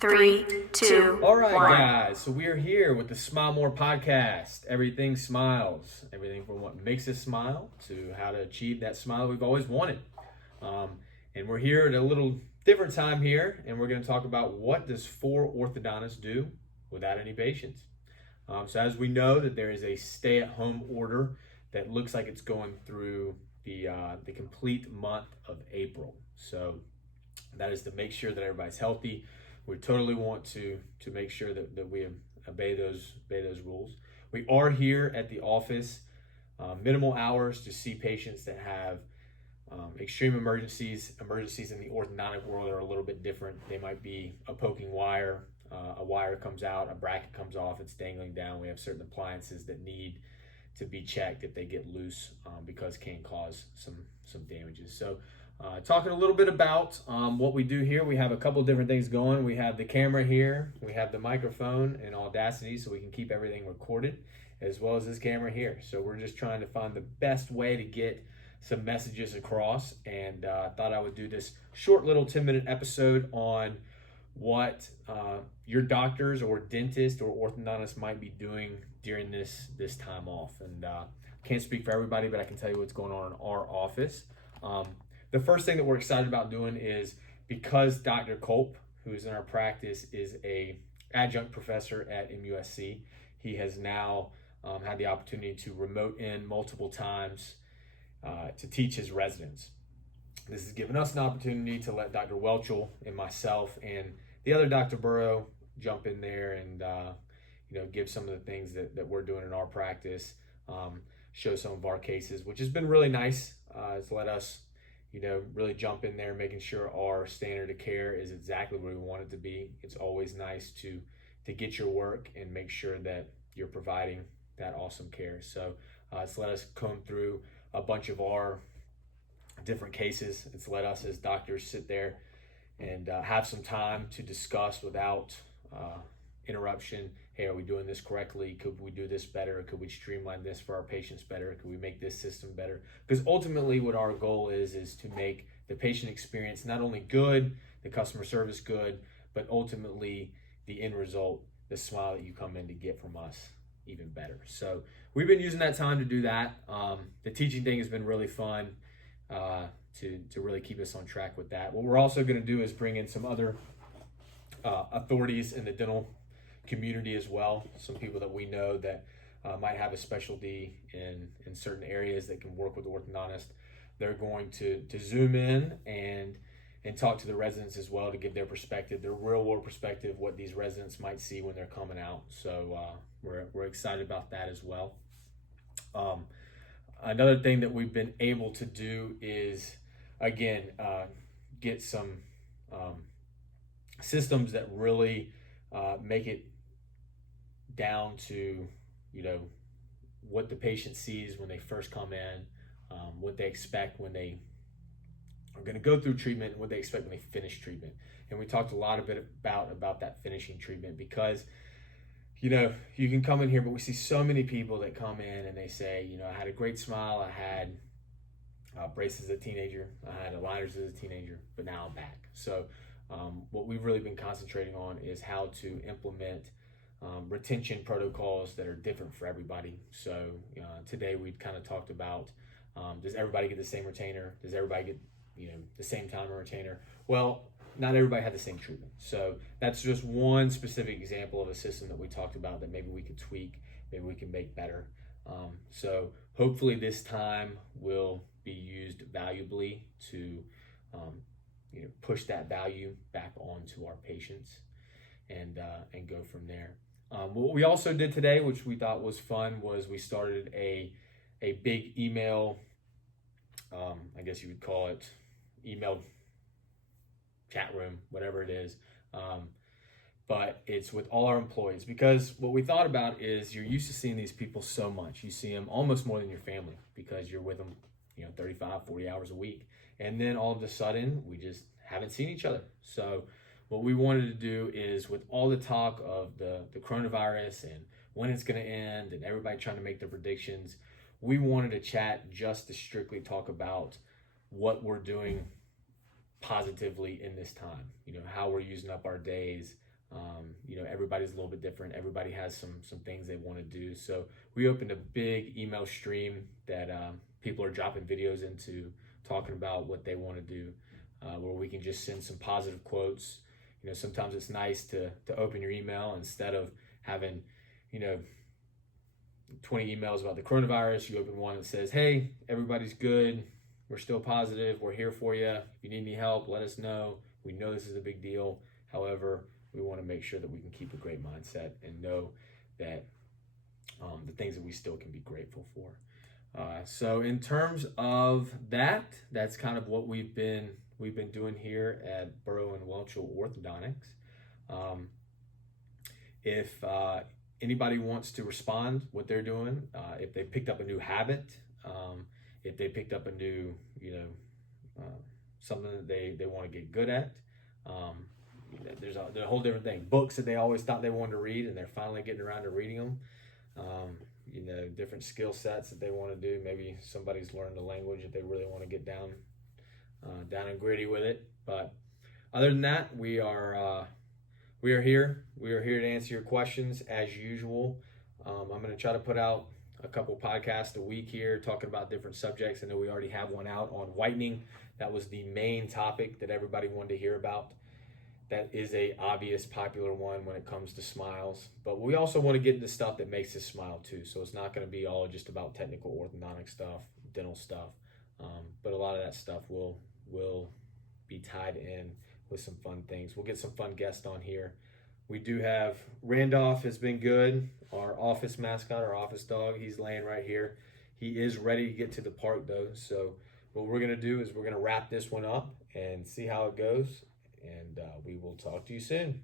Three, two, All right, one. guys. So we are here with the Smile More podcast. Everything smiles. Everything from what makes us smile to how to achieve that smile we've always wanted. And we're here at a little different time here, and we're going to talk about what does 4 orthodontists do without any patients. So as we know that there is a stay-at-home order that looks like it's going through the complete month of April. So that is to make sure that everybody's healthy. We totally want to make sure that we obey those rules. We are here at the office, minimal hours to see patients that have extreme emergencies. Emergencies in the orthodontic world are a little bit different. They might be a poking wire, a wire comes out, a bracket comes off, it's dangling down. We have certain appliances that need to be checked if they get loose because it can cause some damages. So talking a little bit about what we do here. We have a couple different things going. We have the camera here, we have the microphone and Audacity so we can keep everything recorded, as well as this camera here. So we're just trying to find the best way to get some messages across, and thought I would do this short little 10-minute episode on what your doctors or dentist or orthodontist might be doing during this time off. And can't speak for everybody, but I can tell you what's going on in our office. The first thing that we're excited about doing is, because Dr. Culp, who is in our practice, is a adjunct professor at MUSC, he has now had the opportunity to remote in multiple times to teach his residents. This has given us an opportunity to let Dr. Welchel and myself and the other Dr. Burrow jump in there and give some of the things that we're doing in our practice, show some of our cases, which has been really nice. It's let us really jump in there, making sure our standard of care is exactly where we want it to be. It's always nice to get your work and make sure that you're providing that awesome care. So it's let us comb through a bunch of our different cases. It's let us as doctors sit there and have some time to discuss without interruption. Hey, are we doing this correctly? Could we do this better? Could we streamline this for our patients better? Could we make this system better? Because ultimately what our goal is to make the patient experience not only good, the customer service good, but ultimately the end result, the smile that you come in to get from us, even better. So we've been using that time to do that. The teaching thing has been really fun to really keep us on track with that. What we're also going to do is bring in some other authorities in the dental community as well. Some people that we know that might have a specialty in certain areas that can work with orthodontists. They're going to zoom in and talk to the residents as well to give their perspective, their real world perspective, what these residents might see when they're coming out. So we're excited about that as well. Another thing that we've been able to do is, again, get some systems that really make it down to what the patient sees when they first come in, what they expect when they are going to go through treatment, and what they expect when they finish treatment. And we talked a lot about that finishing treatment, because you can come in here, but we see so many people that come in and they say, I had a great smile, I had braces as a teenager, I had aligners as a teenager, but now I'm back. So what we've really been concentrating on is how to implement retention protocols that are different for everybody. So today we kind of talked about, does everybody get the same retainer? Does everybody get the same time retainer? Well, not everybody had the same treatment. So that's just one specific example of a system that we talked about that maybe we could tweak, maybe we can make better. So hopefully this time will be used valuably to push that value back onto our patients and go from there. What we also did today, which we thought was fun, was we started a big email, I guess you would call it email chat room, whatever it is. But it's with all our employees, because what we thought about is you're used to seeing these people so much. You see them almost more than your family because you're with them 35, 40 hours a week. And then all of a sudden, we just haven't seen each other. So what we wanted to do is, with all the talk of the coronavirus and when it's going to end and everybody trying to make their predictions, we wanted to chat just to strictly talk about what we're doing positively in this time, how we're using up our days, Everybody's a little bit different. Everybody has some things they want to do. So we opened a big email stream that people are dropping videos into, talking about what they want to do, where we can just send some positive quotes. Sometimes it's nice to open your email instead of having 20 emails about the coronavirus. You open one that says, hey, everybody's good, we're still positive, we're here for you, if you need any help, let us know. We know this is a big deal. However, we want to make sure that we can keep a great mindset and know that the things that we still can be grateful for. So in terms of that's kind of what we've been doing here at Burrow and Welchel Orthodontics. If anybody wants to respond what they're doing, if they picked up a new habit, if they picked up a new something that they want to get good at, there's a whole different thing. Books that they always thought they wanted to read and they're finally getting around to reading them. Different skill sets that they want to do. Maybe somebody's learned a language that they really want to get down and gritty with it. But other than that, we are here. We are here to answer your questions as usual. I'm going to try to put out a couple podcasts a week here talking about different subjects. I know we already have one out on whitening. That was the main topic that everybody wanted to hear about. That is a obvious popular one when it comes to smiles, but we also want to get into stuff that makes us smile too. So it's not going to be all just about technical orthodontic stuff, dental stuff, but a lot of that stuff will be tied in with some fun things. We'll get some fun guests on here. We do have Randolph has been good, our office mascot, our office dog. He's laying right here. He is ready to get to the park though. So what we're going to do is we're going to wrap this one up and see how it goes. And we will talk to you soon.